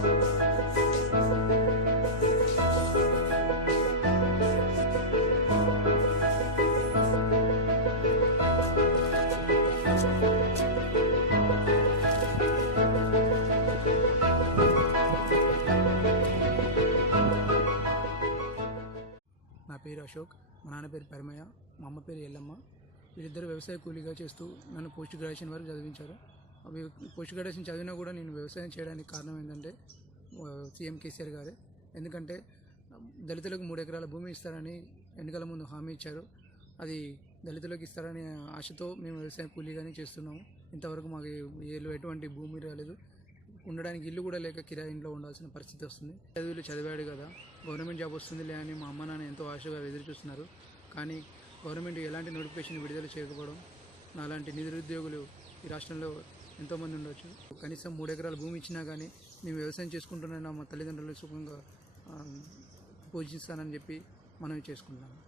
నా పేరు అశోక్, మా నాన్న పేరు పరమయ్య, మా అమ్మ పేరు ఎల్లమ్మ. వీళ్ళిద్దరు వ్యవసాయ కూలీగా చేస్తూ నన్ను పోస్ట్ గ్రాడ్యుయేషన్ వరకు చదివించారు. అవి పోస్ట్ గ్రాడ్యుయేషన్ చదివినా కూడా నేను వ్యవసాయం చేయడానికి కారణం ఏంటంటే సీఎం కేసీఆర్ గారే. ఎందుకంటే దళితులకు 3 ఎకరాల భూమి ఇస్తారని ఎన్నికల ముందు హామీ ఇచ్చారు. అది దళితులకు ఇస్తారని ఆశతో మేము వ్యవసాయ కూలీగానే చేస్తున్నాము. ఇంతవరకు మాకు ఎటువంటి భూమి రాలేదు. ఉండడానికి ఇల్లు కూడా లేక కిరాయి ఇంట్లో ఉండాల్సిన పరిస్థితి వస్తుంది. చదివాడు కదా, గవర్నమెంట్ జాబ్ వస్తుందిలే అని మా అమ్మ నాన్న ఎంతో ఆశగా ఎదురు చూస్తున్నారు. కానీ గవర్నమెంట్ ఎలాంటి నోటిఫికేషన్ విడుదల చేయకపోవడం, నాలాంటి నిరుద్యోగులు ఈ రాష్ట్రంలో ఎంతోమంది ఉండొచ్చు. కనీసం 3 ఎకరాల భూమి ఇచ్చినా కానీ మేము వ్యవసాయం చేసుకుంటున్నా మా తల్లిదండ్రులు సుఖంగా పోషిస్తానని చెప్పి మనవి చేసుకుంటున్నాను.